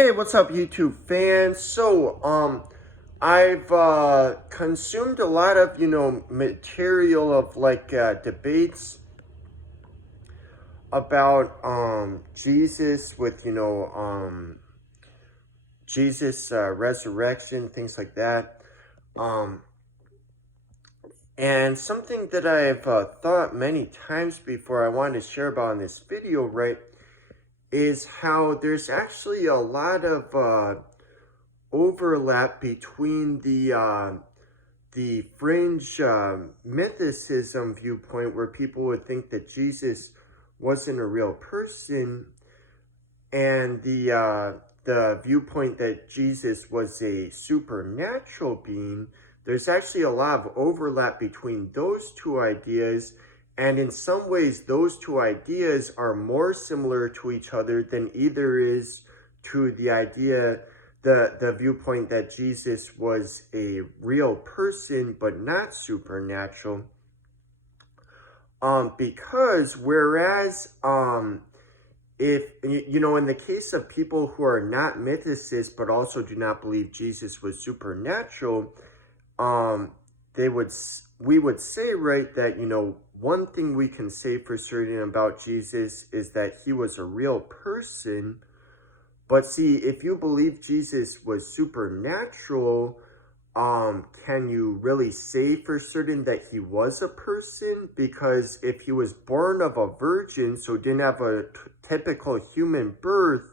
Hey, what's up, YouTube fans? I've consumed a lot of, material of debates about Jesus with, Jesus resurrection, things like that. Um, and something that I've thought many times before I wanted to share about in this video, right, is how there's actually a lot of overlap between the fringe mythicism viewpoint, where people would think that Jesus wasn't a real person, and the viewpoint that Jesus was a supernatural being. There's actually a lot of overlap between those two ideas, and in some ways those two ideas are more similar to each other than either is to the idea, the viewpoint that Jesus was a real person but not supernatural. Because whereas if in the case of people who are not mythicists but also do not believe Jesus was supernatural, we would say, right, that one thing we can say for certain about Jesus is that he was a real person. But see, if you believe Jesus was supernatural, can you really say for certain that he was a person? Because if he was born of a virgin, so didn't have a typical human birth,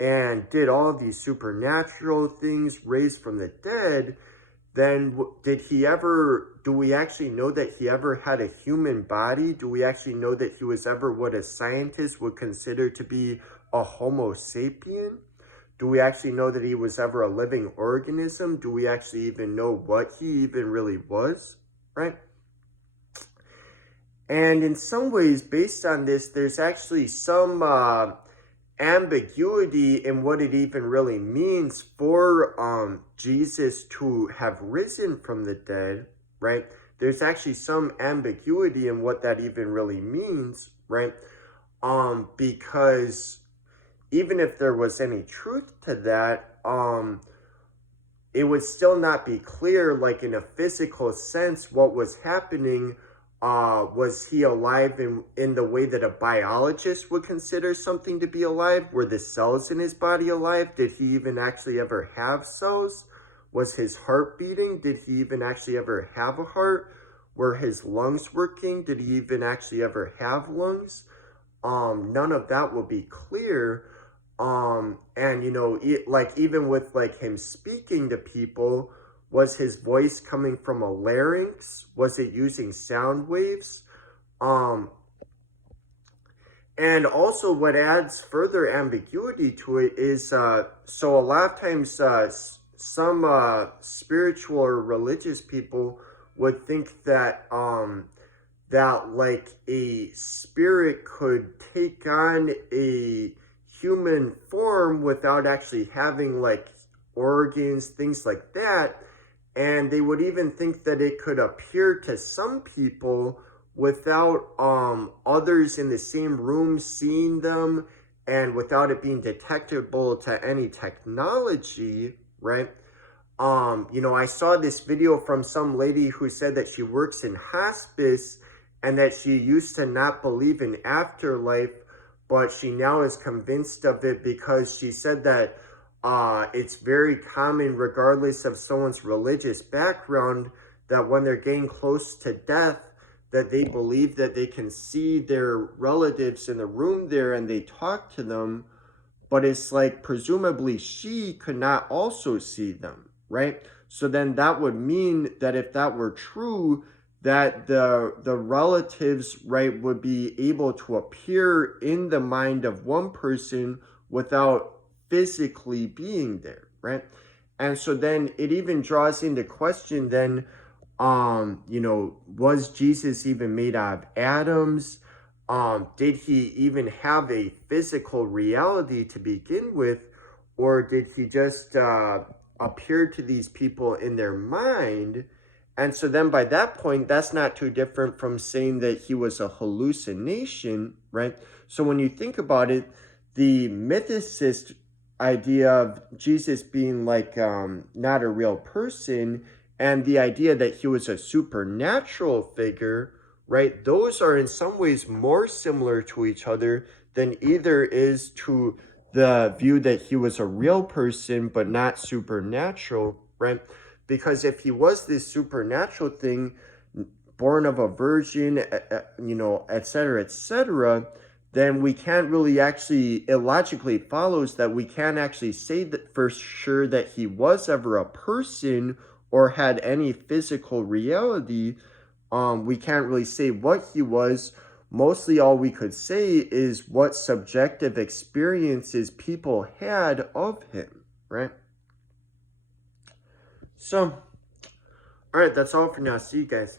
and did all these supernatural things, raised from the dead, then do we actually know that he ever had a human body? Do we actually know that he was ever what a scientist would consider to be a Homo sapien? Do we actually know that he was ever a living organism? Do we actually even know what he even really was, right? And in some ways, based on this, there's actually some ambiguity in what it even really means for Jesus to have risen from the dead, right? There's actually some ambiguity in what that even really means, right? Because even if there was any truth to that, it would still not be clear, like in a physical sense, what was happening. Was he alive in the way that a biologist would consider something to be alive? Were the cells in his body alive? Did he even actually ever have cells? Was his heart beating? Did he even actually ever have a heart? Were his lungs working? Did he even actually ever have lungs? None of that will be clear. And even with him speaking to people, was his voice coming from a larynx? Was it using sound waves? And also what adds further ambiguity to it is, so a lot of times some spiritual or religious people would think that a spirit could take on a human form without actually having organs, things like that. And they would even think that it could appear to some people without others in the same room seeing them, and without it being detectable to any technology, right? I saw this video from some lady who said that she works in hospice and that she used to not believe in afterlife, but she now is convinced of it because she said that it's very common, regardless of someone's religious background, that when they're getting close to death, that they believe that they can see their relatives in the room there and they talk to them, but it's like presumably she could not also see them, right? So then that would mean that if that were true, that the relatives, right, would be able to appear in the mind of one person without physically being there, right? And so then it even draws into question then, was Jesus even made out of atoms? Did he even have a physical reality to begin with? Or did he just appear to these people in their mind? And so then by that point, that's not too different from saying that he was a hallucination, right? So when you think about it, the mythicist idea of Jesus being like not a real person, and the idea that he was a supernatural figure, right? Those are in some ways more similar to each other than either is to the view that he was a real person but not supernatural, right? Because if he was this supernatural thing, born of a virgin, you know, etc., then we can't really actually, it logically follows that we can't actually say that for sure that he was ever a person or had any physical reality. We can't really say what he was. Mostly all we could say is what subjective experiences people had of him, right? So, all right, that's all for now. See you guys.